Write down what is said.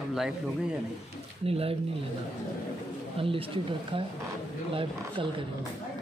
अब लाइव लोगे या नहीं? नहीं, लाइव नहीं लेना, अनलिस्टेड रखा है, लाइव कल करेंगे।